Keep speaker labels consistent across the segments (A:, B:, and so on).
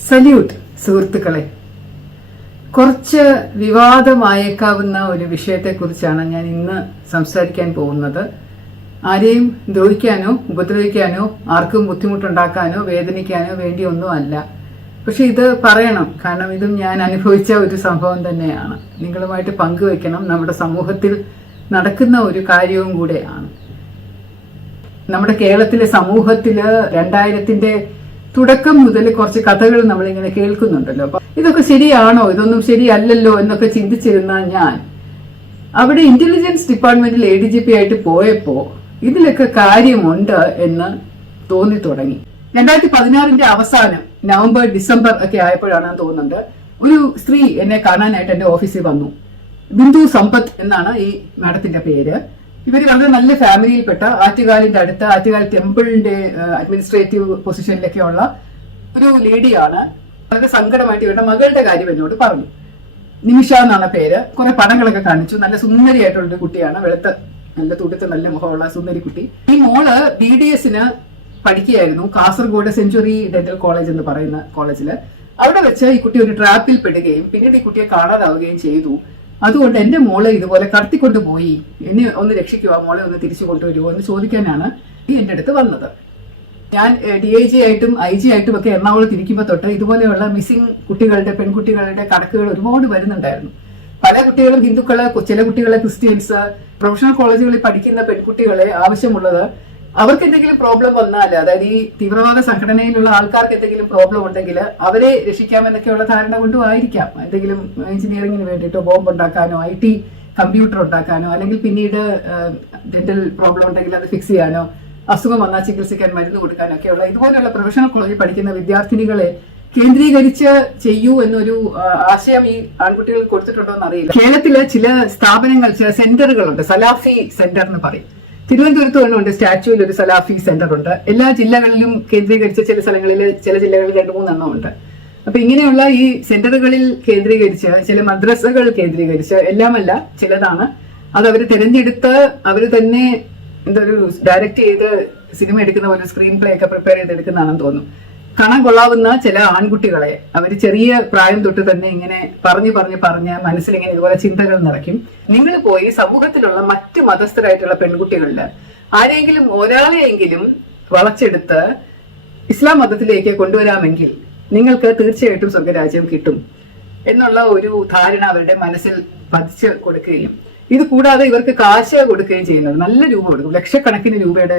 A: Salute സുഹൃത്തുക്കളെ. കുറച്ച് വിവാദമായേക്കാവുന്ന ഒരു വിഷയത്തെക്കുറിച്ചാണ് ഞാൻ ഇന്ന് സംസാരിക്കാൻ പോകുന്നത്. ആരെയും ദ്രോഹിക്കാനോ ഉപദ്രവിക്കാനോ ആർക്കും ബുദ്ധിമുട്ടുണ്ടാക്കാനോ വേദനിക്കാനോ വേണ്ടിയൊന്നും അല്ല. പക്ഷെ ഇത് പറയണം കാരണം ഇതും ഞാൻ അനുഭവിച്ച ഒരു സംഭവം തന്നെയാണ്. നിങ്ങളുമായിട്ട് പങ്കുവെക്കണം നമ്മുടെ സമൂഹത്തിൽ നടക്കുന്ന ഒരു കാര്യവും കൂടെയാണ്. നമ്മുടെ കേരളത്തിലെ സമൂഹത്തിൽ രണ്ടായിരത്തിന്റെ തുടക്കം മുതൽ കുറച്ച് കഥകൾ നമ്മളിങ്ങനെ കേൾക്കുന്നുണ്ടല്ലോ. അപ്പൊ ഇതൊക്കെ ശരിയാണോ? ഇതൊന്നും ശരിയല്ലല്ലോ എന്നൊക്കെ ചിന്തിച്ചിരുന്ന ഞാൻ അവിടെ ഇന്റലിജൻസ് ഡിപ്പാർട്ട്മെന്റിൽ എ ഡി ജി പി ആയിട്ട് പോയപ്പോ ഇതിലൊക്കെ കാര്യമുണ്ട് എന്ന് തോന്നി തുടങ്ങി. രണ്ടായിരത്തി പതിനാറിന്റെ അവസാനം നവംബർ ഡിസംബർ ഒക്കെ ആയപ്പോഴാണ് തോന്നുന്നത് ഒരു സ്ത്രീ എന്നെ കാണാനായിട്ട് എന്റെ ഓഫീസിൽ വന്നു. ബിന്ദു സമ്പത്ത് എന്നാണ് ഈ മാഡത്തിന്റെ പേര്. ഇവർ വളരെ നല്ല ഫാമിലിയിൽപ്പെട്ട ആറ്റുകാലിന്റെ അടുത്ത് ആറ്റുകാൽ ടെമ്പിളിന്റെ അഡ്മിനിസ്ട്രേറ്റീവ് പൊസിഷനിലൊക്കെ ഉള്ള ഒരു ലേഡിയാണ്. വളരെ സങ്കടമായിട്ട് ഇവരുടെ മകളുടെ കാര്യം എന്നോട് പറഞ്ഞു. നിമിഷ എന്നാണ് പേര്. കുറെ പടങ്ങളൊക്കെ കാണിച്ചു. നല്ല സുന്ദരിയായിട്ടുള്ളൊരു കുട്ടിയാണ്. വെളുത്ത നല്ല തുടുത്ത നല്ല മുഖമുള്ള സുന്ദരി കുട്ടി. ഈ മോൾ ബി ഡി എസിന് പഠിക്കുകയായിരുന്നു. കാസർഗോഡ് സെഞ്ചുറി ഡെന്റൽ കോളേജ് എന്ന് പറയുന്ന കോളേജിൽ അവിടെ വെച്ച് ഈ കുട്ടി ഒരു ട്രാപ്പിൽ പെടുകയും പിന്നീട് ഈ കുട്ടിയെ കാണാതാവുകയും ചെയ്തു. അതുകൊണ്ട് എന്റെ മോളെ ഇതുപോലെ കടത്തിക്കൊണ്ട് പോയി. എന്നെ ഒന്ന് രക്ഷിക്കുക മോളെ ഒന്ന് തിരിച്ചു കൊണ്ടുവരുമോ എന്ന് ചോദിക്കാനാണ് ഈ എന്റെ അടുത്ത് വന്നത്. ഞാൻ ഡി ഐ ജി ആയിട്ടും ഐ ജി ആയിട്ടും ഒക്കെ എറണാകുളത്ത് ഇരിക്കുമ്പോൾ തൊട്ട് ഇതുപോലെയുള്ള മിസ്സിംഗ് കുട്ടികളുടെ പെൺകുട്ടികളുടെ കണക്കുകൾ ഒരുപാട് വരുന്നുണ്ടായിരുന്നു. പല കുട്ടികളും ഹിന്ദുക്കൾ ചില കുട്ടികളെ ക്രിസ്ത്യൻസ് പ്രൊഫഷണൽ കോളേജുകളിൽ പഠിക്കുന്ന പെൺകുട്ടികളെ ആവശ്യമുള്ളത് അവർക്ക് എന്തെങ്കിലും പ്രോബ്ലം വന്നാൽ അതായത് ഈ തീവ്രവാദ സംഘടനയിലുള്ള ആൾക്കാർക്ക് എന്തെങ്കിലും പ്രോബ്ലം ഉണ്ടെങ്കിൽ അവരെ രക്ഷിക്കാമെന്നൊക്കെയുള്ള ധാരണ കൊണ്ടും ആയിരിക്കാം. എന്തെങ്കിലും എഞ്ചിനീയറിംഗിന് വേണ്ടിയിട്ടോ ബോംബ് ഉണ്ടാക്കാനോ ഐ ടി കമ്പ്യൂട്ടർ ഉണ്ടാക്കാനോ അല്ലെങ്കിൽ പിന്നീട് ഡെന്റൽ പ്രോബ്ലം ഉണ്ടെങ്കിൽ അത് ഫിക്സ് ചെയ്യാനോ അസുഖം വന്നാൽ ചികിത്സിക്കാൻ മരുന്ന് കൊടുക്കാനൊക്കെയുള്ള ഇതുപോലെയുള്ള പ്രൊഫഷണൽ കോളേജിൽ പഠിക്കുന്ന വിദ്യാർത്ഥിനികളെ കേന്ദ്രീകരിച്ച് ചെയ്യൂ എന്നൊരു ആശയം ഈ ആൺകുട്ടികൾ കൊടുത്തിട്ടുണ്ടോ എന്ന് അറിയില്ല. കേരളത്തിലെ ചില സ്ഥാപനങ്ങൾ ചില സെന്ററുകളുണ്ട് സലാഫി സെന്റർ എന്ന് പറയും. തിരുവനന്തപുരത്ത് തന്നെ ഉണ്ട് സ്റ്റാച്യൂവിൽ ഒരു സലാഫി സെന്റർ ഉണ്ട്. എല്ലാ ജില്ലകളിലും കേന്ദ്രീകരിച്ച ചില സ്ഥലങ്ങളിൽ ചില ജില്ലകളിൽ രണ്ട് മൂന്നെണ്ണം ഉണ്ട്. അപ്പൊ ഇങ്ങനെയുള്ള ഈ സെന്ററുകളിൽ കേന്ദ്രീകരിച്ച് ചില മദ്രസകൾ കേന്ദ്രീകരിച്ച് എല്ലാമല്ല ചിലതാണ്. അത് അവർ തിരഞ്ഞെടുത്ത് അവർ തന്നെ എന്തൊരു ഡയറക്റ്റ് ചെയ്ത് സിനിമ എടുക്കുന്ന പോലെ സ്ക്രീൻ പ്ലേ ഒക്കെ പ്രിപ്പയർ ചെയ്തെടുക്കുന്നതാണെന്ന് തോന്നുന്നു. കാണാൻ കൊള്ളാവുന്ന ചില ആൺകുട്ടികളെ അവർ ചെറിയ പ്രായം തൊട്ട് തന്നെ ഇങ്ങനെ പറഞ്ഞു പറഞ്ഞു പറഞ്ഞ് മനസ്സിലിങ്ങനെ ഇതുപോലെ ചിന്തകൾ നിറയ്ക്കും. നിങ്ങൾ പോയി സമൂഹത്തിലുള്ള മറ്റ് മതസ്ഥരായിട്ടുള്ള പെൺകുട്ടികളിൽ ആരെങ്കിലും ഒരാളെയെങ്കിലും വളച്ചെടുത്ത് ഇസ്ലാം മതത്തിലേക്ക് കൊണ്ടുവരാമെങ്കിൽ നിങ്ങൾക്ക് തീർച്ചയായിട്ടും സ്വർഗരാജ്യം കിട്ടും എന്നുള്ള ഒരു ധാരണ അവരുടെ മനസ്സിൽ പതിച്ചു കൊടുക്കുകയും ഇത് കൂടാതെ ഇവർക്ക് കാശ് കൊടുക്കുകയും ചെയ്യുന്നത് നല്ല രൂപ കൊടുക്കും. ലക്ഷക്കണക്കിന് രൂപയുടെ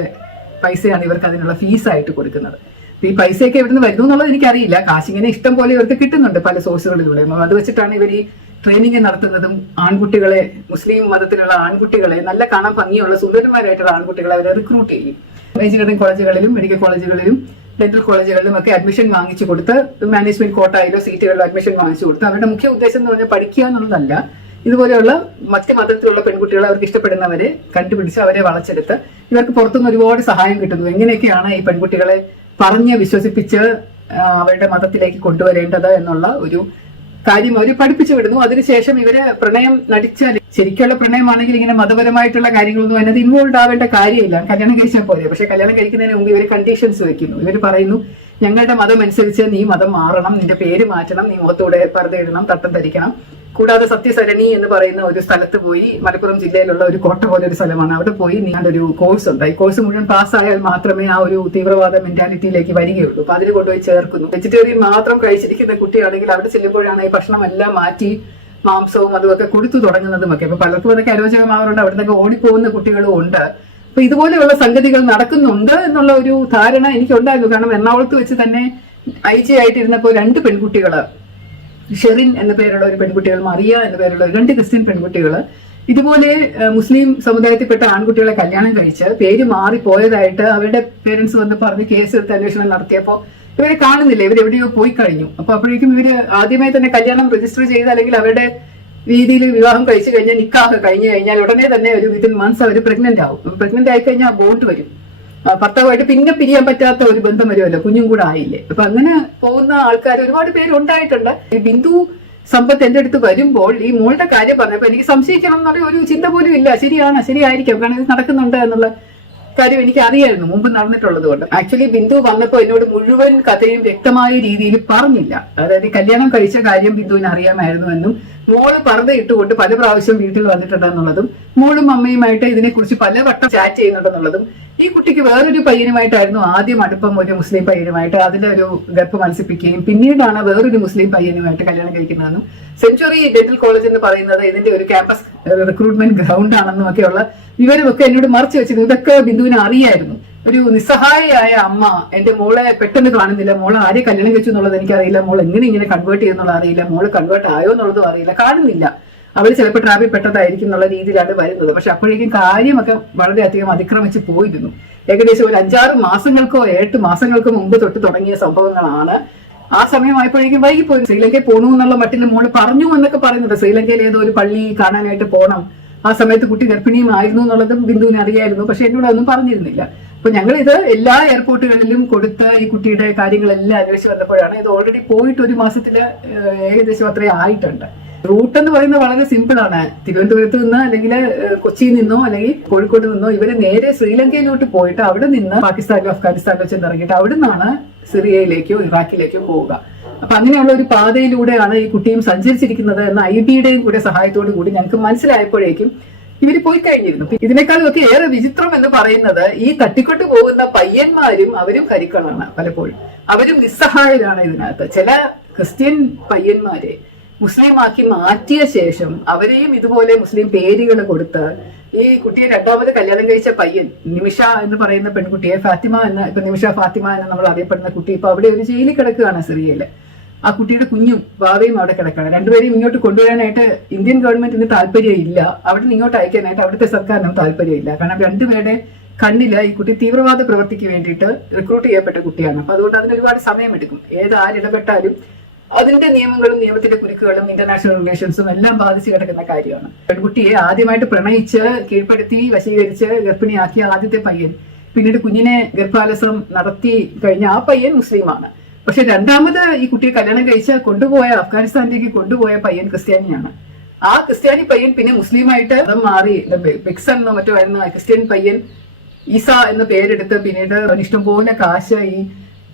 A: പൈസയാണ് ഇവർക്ക് അതിനുള്ള ഫീസായിട്ട് കൊടുക്കുന്നത്. ഈ പൈസയൊക്കെ എവിടെ നിന്ന് വരുന്നു എന്നുള്ളത് എനിക്കറിയില്ല. കാശിങ്ങനെ ഇഷ്ടം പോലെ ഇവർക്ക് കിട്ടുന്നുണ്ട് പല സോഴ്സുകളിലൂടെ. അത് വെച്ചിട്ടാണ് ഇവർ ഈ ട്രെയിനിങ് നടത്തുന്നതും ആൺകുട്ടികളെ മുസ്ലിം മതത്തിലുള്ള ആൺകുട്ടികളെ നല്ല കാണാൻ ഭംഗിയുള്ള സുന്ദരന്മാരായിട്ടുള്ള ആൺകുട്ടികളെ അവരെ റിക്രൂട്ട് ചെയ്യും. എഞ്ചിനീയറിംഗ് കോളേജുകളിലും മെഡിക്കൽ കോളേജുകളിലും ഡെന്റൽ കോളേജുകളിലും ഒക്കെ അഡ്മിഷൻ വാങ്ങിച്ചു കൊടുത്ത് മാനേജ്മെന്റ് കോട്ടയിലോ സീറ്റുകളിലോ അഡ്മിഷൻ വാങ്ങിച്ചു കൊടുത്ത് അവരുടെ മുഖ്യ ഉദ്ദേശം എന്ന് പറഞ്ഞാൽ പഠിക്കുക എന്നുള്ളതല്ല. ഇതുപോലെയുള്ള മറ്റ് മതത്തിലുള്ള പെൺകുട്ടികളെ അവർക്ക് ഇഷ്ടപ്പെടുന്നവരെ കണ്ടുപിടിച്ച് അവരെ വളച്ചെടുത്ത് ഇവർക്ക് പുറത്തുനിന്ന് ഒരുപാട് സഹായം കിട്ടുന്നു. എങ്ങനെയൊക്കെയാണ് ഈ പെൺകുട്ടികളെ പറഞ്ഞ് വിശ്വസിപ്പിച്ച് അവരുടെ മതത്തിലേക്ക് കൊണ്ടുവരേണ്ടത് എന്നുള്ള ഒരു കാര്യം അവർ പഠിപ്പിച്ചു വിടുന്നു. അതിനുശേഷം ഇവർ പ്രണയം നടിച്ചാൽ ശരിക്കുള്ള പ്രണയമാണെങ്കിൽ ഇങ്ങനെ മതപരമായിട്ടുള്ള കാര്യങ്ങളൊന്നും അതിനകത്ത് ഇൻവോൾവ് ആവേണ്ട കാര്യമില്ല. കല്യാണം കഴിച്ചാൽ പോലെ പക്ഷെ കല്യാണം കഴിക്കുന്നതിന് മുമ്പ് ഇവർ കണ്ടീഷൻസ് വെക്കുന്നു. ഇവർ പറയുന്നു ഞങ്ങളുടെ മതം അനുസരിച്ച് നീ മതം മാറണം നിന്റെ പേര് മാറ്റണം നീ മുഖത്തൂടെ പർദ്ദ ഇടണം തട്ടം ധരിക്കണം. കൂടാതെ സത്യസരണി എന്ന് പറയുന്ന ഒരു സ്ഥലത്ത് പോയി മലപ്പുറം ജില്ലയിലുള്ള ഒരു കോട്ട പോലെ ഒരു സ്ഥലമാണ്. അവിടെ പോയി നിങ്ങളുടെ ഒരു കോഴ്സ് ഉണ്ട്. ഈ കോഴ്സ് മുഴുവൻ പാസ്സായാൽ മാത്രമേ ആ ഒരു തീവ്രവാദ മെന്റാലിറ്റിയിലേക്ക് വരികയുള്ളൂ. അപ്പൊ അതിന് കൊണ്ടുപോയി ചേർക്കുന്നു. വെജിറ്റേറിയൻ മാത്രം കഴിച്ചിരിക്കുന്ന കുട്ടിയാണെങ്കിൽ അവിടെ ചെല്ലുമ്പോഴാണ് ഈ ഭക്ഷണമെല്ലാം മാറ്റി മാംസവും അതുമൊക്കെ കൊടുത്തു തുടങ്ങുന്നതും ഒക്കെ അപ്പൊ പലർക്കും അതൊക്കെ അരോചകമാവാറുണ്ട്. അവിടെ നിന്നൊക്കെ ഓടിപ്പോകുന്ന കുട്ടികളും ഉണ്ട്. അപ്പൊ ഇതുപോലെയുള്ള സംഗതികൾ നടക്കുന്നുണ്ട് എന്നുള്ള ഒരു ധാരണ എനിക്കുണ്ടായിരുന്നു. കാരണം എറണാകുളത്ത് വെച്ച് തന്നെ ഐ ജി ആയിട്ടിരുന്നപ്പോൾ രണ്ട് പെൺകുട്ടികൾ ഷെറിൻ എന്ന പേരുള്ള ഒരു പെൺകുട്ടികൾ മറിയ എന്ന പേരുള്ള രണ്ട് ക്രിസ്ത്യൻ പെൺകുട്ടികൾ ഇതുപോലെ മുസ്ലിം സമുദായത്തിൽപ്പെട്ട ആൺകുട്ടികളെ കല്യാണം കഴിച്ച് പേര് മാറിപ്പോയതായിട്ട് അവരുടെ പേരൻസ് വന്ന് പറഞ്ഞ് കേസ് എടുത്ത് അന്വേഷണം നടത്തിയപ്പോൾ ഇവരെ കാണുന്നില്ല. ഇവർ എവിടെയോ പോയി കഴിഞ്ഞു. അപ്പൊ അപ്പോഴേക്കും ഇവർ ആദ്യമായി തന്നെ കല്യാണം രജിസ്റ്റർ ചെയ്ത് അല്ലെങ്കിൽ അവരുടെ രീതിയിൽ വിവാഹം കഴിച്ചു കഴിഞ്ഞാൽ നിക്കാഹ് കഴിഞ്ഞു കഴിഞ്ഞാൽ ഉടനെ തന്നെ ഒരു വിത്തിൻ മന്ത്സ് അവർ പ്രഗ്നന്റ് ആവും. പ്രഗ്നന്റ് ആയി കഴിഞ്ഞാൽ ബോണ്ട് വരും. ഭർത്താവായിട്ട് പിന്നെ പിരിയാൻ പറ്റാത്ത ഒരു ബന്ധം വരുമല്ലോ? കുഞ്ഞും കൂടെ ആയില്ലേ? അപ്പൊ അങ്ങനെ പോകുന്ന ആൾക്കാർ ഒരുപാട് പേര് ഉണ്ടായിട്ടുണ്ട്. ഈ ബിന്ദു സമ്പത്ത് എന്റെ അടുത്ത് വരുമ്പോൾ ഈ മോളുടെ കാര്യം പറഞ്ഞപ്പോ എനിക്ക് സംശയിക്കണം എന്ന് പറയുന്ന ഒരു ചിന്ത പോലും ഇല്ല. ശരിയാണ് ശരിയായിരിക്കും. കാരണം ഇത് നടക്കുന്നുണ്ട് എന്നുള്ള കാര്യം എനിക്ക് അറിയായിരുന്നു. മുമ്പ് നടന്നിട്ടുള്ളത് കൊണ്ട്. ആക്ച്വലി ബിന്ദു വന്നപ്പോൾ എന്നോട് മുഴുവൻ കഥയും വ്യക്തമായ രീതിയിൽ പറഞ്ഞില്ല. അതായത് കല്യാണം കഴിച്ച കാര്യം ബിന്ദുവിന് അറിയാമായിരുന്നു എന്നും മോൾ പർദ്ദ ഇട്ടുകൊണ്ട് പല പ്രാവശ്യം വീട്ടിൽ വന്നിട്ടുണ്ടെന്നുള്ളതും മോളും അമ്മയുമായിട്ട് ഇതിനെക്കുറിച്ച് പല വട്ടം ചാറ്റ് ചെയ്യുന്നുണ്ടെന്നുള്ളതും ഈ കുട്ടിക്ക് വേറൊരു പയ്യനുമായിട്ടായിരുന്നു ആദ്യം അടുപ്പം ഒരു മുസ്ലിം പയ്യനുമായിട്ട് അതിന്റെ ഒരു ഗർഭം മത്സിപ്പിക്കുകയും പിന്നീടാണ് വേറൊരു മുസ്ലിം പയ്യനുമായിട്ട് കല്യാണം കഴിക്കുന്നതെന്നും സെഞ്ചുറി ഡെന്റൽ കോളേജ് എന്ന് പറയുന്നത് ഇതിന്റെ ഒരു ക്യാമ്പസ് റിക്രൂട്ട്മെന്റ് ഗ്രൗണ്ട് ആണെന്നും ഒക്കെയുള്ള വിവരമൊക്കെ എന്നോട് മറച്ചു വെച്ചിരുന്നു. ഇതൊക്കെ ബിന്ദുവിന് അറിയായിരുന്നു. ഒരു നിസ്സഹായയായ അമ്മ എന്റെ മോളെ പെട്ടെന്ന് കാണുന്നില്ല. മോൾ ആരെ കല്യാണം കഴിച്ചു എന്നുള്ളത് എനിക്കറിയില്ല. മോൾ എങ്ങനെ ഇങ്ങനെ കൺവേർട്ട് ചെയ്യുന്നുള്ള അറിയില്ല. മോൾ കൺവേർട്ട് ആയോ എന്നുള്ളതും അറിയില്ല. കാണുന്നില്ല. അവർ ചിലപ്പോൾ ട്രാഫിൽ പെട്ടതായിരിക്കും എന്നുള്ള രീതിയിലാണ് വരുന്നത്. പക്ഷെ അപ്പോഴേക്കും കാര്യമൊക്കെ വളരെയധികം അതിക്രമിച്ച് പോയിരുന്നു. ഏകദേശം ഒരു അഞ്ചാറ് മാസങ്ങൾക്കോ എട്ട് മാസങ്ങൾക്കോ മുമ്പ് തൊട്ട് തുടങ്ങിയ സംഭവങ്ങളാണ്. ആ സമയമായപ്പോഴേക്കും വൈകിപ്പോയി. ശ്രീലങ്കയിൽ പോകണു എന്നുള്ള മട്ടിൽ മോൾ പറഞ്ഞു എന്നൊക്കെ പറയുന്നുണ്ട്. ശ്രീലങ്കയിൽ ഏതോ ഒരു പള്ളി കാണാനായിട്ട് പോകണം ആ സമയത്ത് കുട്ടി ഗർഭിണിയുമായിരുന്നു എന്നുള്ളതും ബിന്ദുവിന് അറിയായിരുന്നു. പക്ഷെ എന്നോട് ഒന്നും പറഞ്ഞിരുന്നില്ല. അപ്പൊ ഞങ്ങൾ ഇത് എല്ലാ എയർപോർട്ടുകളിലും കൊടുത്ത് ഈ കുട്ടിയുടെ കാര്യങ്ങളെല്ലാം അന്വേഷിച്ച് വന്നപ്പോഴാണ് ഇത് ഓൾറെഡി പോയിട്ട് ഒരു മാസത്തിൽ ഏഹ്, ഏകദേശം അത്രയും ആയിട്ടുണ്ട്. റൂട്ട് എന്ന് പറയുന്നത് വളരെ സിമ്പിൾ ആണ്. തിരുവനന്തപുരത്ത് നിന്ന് അല്ലെങ്കിൽ കൊച്ചിയിൽ നിന്നോ അല്ലെങ്കിൽ കോഴിക്കോട് നിന്നോ ഇവരെ നേരെ ശ്രീലങ്കയിലോട്ട് പോയിട്ട് അവിടെ നിന്ന് പാകിസ്ഥാനിലോ അഫ്ഗാനിസ്ഥാനിലോ ചെന്നിറങ്ങിയിട്ട് അവിടെ നിന്നാണ് സിറിയയിലേക്കോ ഇറാഖിലേക്കോ പോവുക. അപ്പൊ അങ്ങനെയുള്ള ഒരു പാതയിലൂടെയാണ് ഈ കുട്ടിയും സഞ്ചരിച്ചിരിക്കുന്നത് എന്ന ഐ ബിയുടെയും കൂടെ സഹായത്തോടു കൂടി ഞങ്ങൾക്ക് മനസ്സിലായപ്പോഴേക്കും ഇവർ പോയി കഴിഞ്ഞിരുന്നു. ഇതിനേക്കാളും ഒക്കെ ഏറെ വിചിത്രം എന്ന് പറയുന്നത് ഈ തട്ടിക്കൊണ്ടു പോകുന്ന പയ്യന്മാരും അവരും കരുക്കളാണ് പലപ്പോഴും. അവരും നിസ്സഹായരാണ് ഇതിനകത്ത്. ചില ക്രിസ്ത്യൻ പയ്യന്മാരെ മുസ്ലിമാക്കി മാറ്റിയ ശേഷം അവരെയും ഇതുപോലെ മുസ്ലിം പേരുകൾ കൊടുത്ത് ഈ കുട്ടിയെ രണ്ടാമത് കല്യാണം കഴിച്ച പയ്യൻ നിമിഷ എന്ന് പറയുന്ന പെൺകുട്ടിയെ ഫാത്തിമ എന്ന ഇപ്പൊ നിമിഷ ഫാത്തിമ എന്ന് നമ്മൾ അറിയപ്പെടുന്ന കുട്ടി ഇപ്പൊ അവിടെ ഒരു ജയിലിൽ കിടക്കുകയാണ് സിറിയയിൽ. ആ കുട്ടിയുടെ കുഞ്ഞും ഭാവയും അവിടെ കിടക്കണം രണ്ടുപേരെയും ഇങ്ങോട്ട് കൊണ്ടുവരാനായിട്ട് ഇന്ത്യൻ ഗവൺമെന്റിന് താല്പര്യമില്ല. അവിടെ നിന്ന് ഇങ്ങോട്ട് അയക്കാനായിട്ട് അവിടുത്തെ സർക്കാരിനും താല്പര്യമില്ല. കാരണം രണ്ടുപേരുടെ കണ്ണിൽ ഈ കുട്ടി തീവ്രവാദ പ്രവൃത്തിക്ക് വേണ്ടിയിട്ട് റിക്രൂട്ട് ചെയ്യപ്പെട്ട കുട്ടിയാണ്. അപ്പൊ അതുകൊണ്ട് അതിന് ഒരുപാട് സമയമെടുക്കും. ഏത് ആരിടപെട്ടാലും അതിന്റെ നിയമങ്ങളും നിയമത്തിന്റെ കുരുക്കുകളും ഇന്റർനാഷണൽ റിലേഷൻസും എല്ലാം ബാധിച്ചു കിടക്കുന്ന കാര്യമാണ്. പെൺകുട്ടിയെ ആദ്യമായിട്ട് പ്രണയിച്ച് കീഴ്പ്പെടുത്തി വശീകരിച്ച് ഗർഭിണിയാക്കിയ ആദ്യത്തെ പയ്യൻ പിന്നീട് കുഞ്ഞിനെ ഗർഭാലസം നടത്തി കഴിഞ്ഞ ആ പയ്യൻ മുസ്ലിമാണ്. പക്ഷെ രണ്ടാമത് ഈ കുട്ടിയെ കല്യാണം കഴിച്ച കൊണ്ടുപോയ അഫ്ഗാനിസ്ഥാനിലേക്ക് കൊണ്ടുപോയ പയ്യൻ ക്രിസ്ത്യാനിയാണ്. ആ ക്രിസ്ത്യാനി പയ്യൻ പിന്നെ മുസ്ലിമായിട്ട് മാറി. ബിക്സൺ എന്നോ മറ്റോ ആയിരുന്ന. ക്രിസ്ത്യൻ പയ്യൻ ഈസ എന്ന പേരെടുത്ത് പിന്നീട് ഇഷ്ടംപോലെ കാശ് ഈ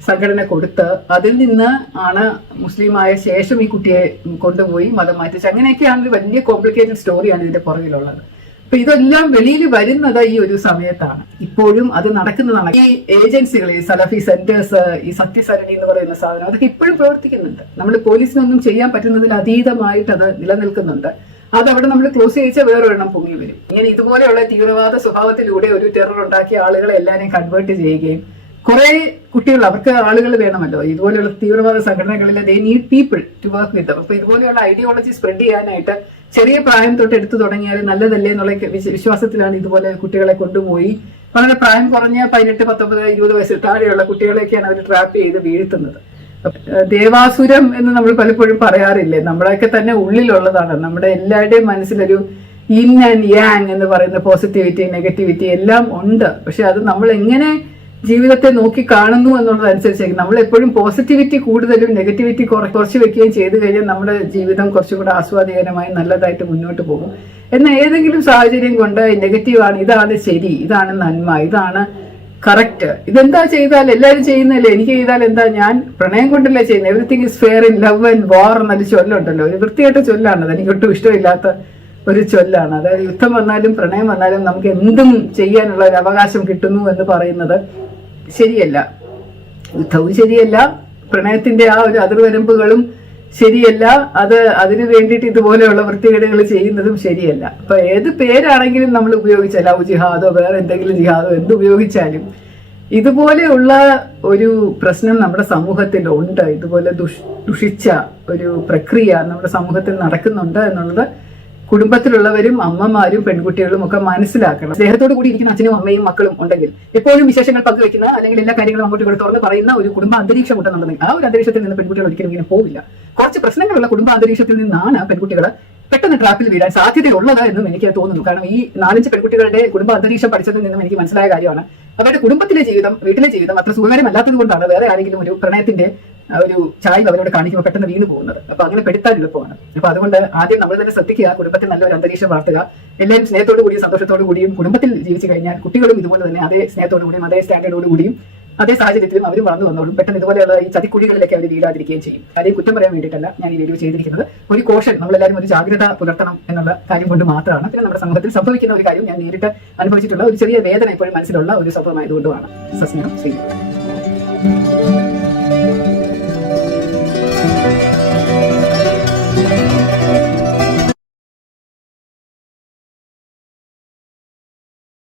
A: സംഘടന കൊടുത്ത് അതിൽ നിന്ന് ആണ് മുസ്ലിമായ ശേഷം ഈ കുട്ടിയെ കൊണ്ടുപോയി മതം മാറ്റിച്ച് അങ്ങനെയൊക്കെയാണ് ഒരു വലിയ കോംപ്ലിക്കേറ്റഡ് സ്റ്റോറിയാണ് ഇതിന്റെ പുറകിലുള്ളത്. അപ്പൊ ഇതെല്ലാം വെളിയിൽ വരുന്നത് ഈ ഒരു സമയത്താണ്. ഇപ്പോഴും അത് നടക്കുന്നതാണ്. ഈ ഏജൻസികൾ ഈ സലഫി സെന്റേഴ്സ് ഈ സത്യസരണി എന്ന് പറയുന്ന സാധനം അതൊക്കെ ഇപ്പോഴും പ്രവർത്തിക്കുന്നുണ്ട്. നമ്മൾ പോലീസിനൊന്നും ചെയ്യാൻ പറ്റുന്നതിൽ അതീതമായിട്ട് അത് നിലനിൽക്കുന്നുണ്ട്. അതവിടെ നമ്മൾ ക്ലോസ് ചെയ്യിച്ചാൽ വേറൊരെണ്ണം പൊങ്ങി വരും. ഇങ്ങനെ ഇതുപോലെയുള്ള തീവ്രവാദ സ്വഭാവത്തിലൂടെ ഒരു ടെറർ ഉണ്ടാക്കിയ ആളുകളെ എല്ലാവരെയും കൺവേർട്ട് ചെയ്യുകയും കുറെ കുട്ടികൾ അവർക്ക് ആളുകൾ വേണമല്ലോ. ഇതുപോലെയുള്ള തീവ്രവാദ സംഘടനകളിൽ they need people to work with അപ്പൊ ഇതുപോലെയുള്ള ഐഡിയോളജി സ്പ്രെഡ് ചെയ്യാനായിട്ട് ചെറിയ പ്രായം തൊട്ട് എടുത്തു തുടങ്ങിയാൽ നല്ലതല്ലേ എന്നുള്ള വിശ്വാസത്തിലാണ് ഇതുപോലെ കുട്ടികളെ കൊണ്ടുപോയി. വളരെ പ്രായം കുറഞ്ഞ പതിനെട്ട് പത്തൊമ്പത് ഇരുപത് വയസ്സ് താഴെയുള്ള കുട്ടികളെയൊക്കെയാണ് അവർ ട്രാപ്പ് ചെയ്ത് വീഴ്ത്തുന്നത്. ദേവാസുരം എന്ന് നമ്മൾ പലപ്പോഴും പറയാറില്ലേ? നമ്മളൊക്കെ തന്നെ ഉള്ളിലുള്ളതാണ്. നമ്മുടെ എല്ലാവരുടെയും മനസ്സിലൊരു ഇൻ ആൻഡ് യാങ് എന്ന് പറയുന്ന പോസിറ്റിവിറ്റി നെഗറ്റിവിറ്റി എല്ലാം ഉണ്ട്. പക്ഷെ അത് നമ്മൾ എങ്ങനെ ജീവിതത്തെ നോക്കി കാണുന്നു എന്നുള്ളതനുസരിച്ചായിരിക്കും നമ്മൾ എപ്പോഴും പോസിറ്റിവിറ്റി കൂടുതലും നെഗറ്റിവിറ്റി കുറച്ച് വെക്കുകയും ചെയ്തു കഴിഞ്ഞാൽ നമ്മുടെ ജീവിതം കുറച്ചുകൂടെ ആസ്വാദികരമായി നല്ലതായിട്ട് മുന്നോട്ട് പോകും. എന്നാൽ ഏതെങ്കിലും സാഹചര്യം കൊണ്ട് നെഗറ്റീവാണ് ഇതാണ് ശരി ഇതാണ് നന്മ ഇതാണ് കറക്റ്റ് ഇതെന്താ ചെയ്താൽ എല്ലാവരും ചെയ്യുന്നല്ലേ എനിക്ക് ചെയ്താൽ എന്താ? ഞാൻ പ്രണയം കൊണ്ടല്ലേ ചെയ്യുന്നത്? Everything is fair in love and war എന്നൊരു ചൊല്ലുണ്ടല്ലോ. ഒരു വൃത്തിയായിട്ട് ചൊല്ലാണ്. എനിക്ക് ഒട്ടും ഇഷ്ടമില്ലാത്ത ഒരു ചൊല്ലാണ്. അതായത് യുദ്ധം വന്നാലും പ്രണയം വന്നാലും നമുക്ക് എന്തും ചെയ്യാനുള്ള ഒരു അവകാശം കിട്ടുന്നു എന്ന് പറയുന്നത് ശരിയല്ല. യുദ്ധവും ശരിയല്ല. പ്രണയത്തിന്റെ ആ ഒരു അതിർവരമ്പുകളും ശരിയല്ല. അത് അതിനു വേണ്ടിയിട്ട് ഇതുപോലെയുള്ള വൃത്തികേടുകൾ ചെയ്യുന്നതും ശരിയല്ല. അപ്പൊ ഏത് പേരാണെങ്കിലും നമ്മൾ ഉപയോഗിച്ചാൽ ലവ് ജിഹാദോ വേറെ എന്തെങ്കിലും ജിഹാദോ എന്ത് ഉപയോഗിച്ചാലും ഇതുപോലെയുള്ള ഒരു പ്രശ്നം നമ്മുടെ സമൂഹത്തിൽ ഉണ്ട്. ഇതുപോലെ ദുഷ് ദുഷിച്ച ഒരു പ്രക്രിയ നമ്മുടെ സമൂഹത്തിൽ നടക്കുന്നുണ്ട് എന്നുള്ളത് കുടുംബത്തിലുള്ളവരും അമ്മമാരും പെൺകുട്ടികളും ഒക്കെ മനസ്സിലാക്കണം. സ്നേഹത്തോട് കൂടി ഇരിക്കുന്ന അച്ഛനും അമ്മയും മക്കളും ഉണ്ടെങ്കിൽ എപ്പോഴും വിശേഷങ്ങൾ പങ്കുവെക്കുന്ന അല്ലെങ്കിൽ എല്ലാ കാര്യങ്ങളും അങ്ങോട്ട് തുറന്ന് പറയുന്ന ഒരു കുടുംബ അന്തരീക്ഷം ഉണ്ടെന്നുണ്ടെങ്കിൽ ആ ഒരു അന്തരീക്ഷത്തിൽ നിന്ന് പെൺകുട്ടികൾ ഒരിക്കലും ഇങ്ങനെ പോവില്ല. കുറച്ച് പ്രശ്നങ്ങളുള്ള കുടുംബ അന്തരീക്ഷത്തിൽ നിന്നാണ് പെൺകുട്ടികൾ പെട്ടെന്ന് ട്രാപ്പിൽ വീഴാൻ സാധ്യതയുള്ളത് എന്നും എനിക്ക് തോന്നുന്നു. കാരണം ഈ നാലഞ്ച് പെൺകുട്ടികളുടെ കുടുംബ അന്തരീക്ഷം പഠിച്ചതിൽ നിന്നും എനിക്ക് മനസ്സിലായ കാര്യമാണ്. അവരുടെ കുടുംബത്തിലെ ജീവിതം വീട്ടിലെ ജീവിതം അത്ര സുഖകരമല്ലാത്തത് കൊണ്ടാണ് വേറെ ആരെങ്കിലും ഒരു പ്രണയത്തിന്റെ ഒരു ചായ്വ് അവരോട് കാണിക്കുമ്പോൾ പെട്ടെന്ന് വീണ് പോകുന്നത്. അപ്പൊ അങ്ങനെ പെടുത്താൻ എളുപ്പമാണ്. അപ്പൊ അതുകൊണ്ട് ആദ്യം നമ്മൾ തന്നെ ശ്രദ്ധിക്കുക കുടുംബത്തിൽ നല്ലൊരു അന്തരീക്ഷം വളർത്തുക. എല്ലാവരും സ്നേഹത്തോടു കൂടിയും സന്തോഷത്തോടു കൂടിയും കുടുംബത്തിൽ ജീവിച്ചു കഴിഞ്ഞാൽ കുട്ടികളും ഇതുപോലെ തന്നെ അതേ സ്നേഹത്തോടു കൂടിയും അതേ സ്റ്റാൻഡേർഡോടു കൂടിയും അതേ സാഹചര്യത്തിലും അവരും വളർന്നു വന്നോളും. പെട്ടെന്ന് ഇതുപോലെയുള്ള ഈ ചതിക്കുഴികളിലേക്ക് അവർ വീഴാതിരിക്കുകയും ചെയ്യും. ആരെയും കുറ്റം പറയാൻ വേണ്ടിയിട്ടല്ല ഞാൻ ഈ വീഡിയോ ചെയ്തിരിക്കുന്നത്. ഒരു കോഷൻ നമ്മളെല്ലാവരും ഒരു ജാഗ്രത പുലർത്തണം എന്നുള്ള കാര്യം കൊണ്ട് മാത്രമാണ്. പിന്നെ നമ്മുടെ സമൂഹത്തിൽ സംഭവിക്കുന്ന ഒരു കാര്യം ഞാൻ നേരിട്ട് അനുഭവിച്ചിട്ടുള്ള ഒരു ചെറിയ വേദന ഇപ്പോഴും മനസ്സിലുള്ള ഒരു സ്വഭാവമായതുകൊണ്ടുമാണ്. സസ്നേഹം ശ്രീ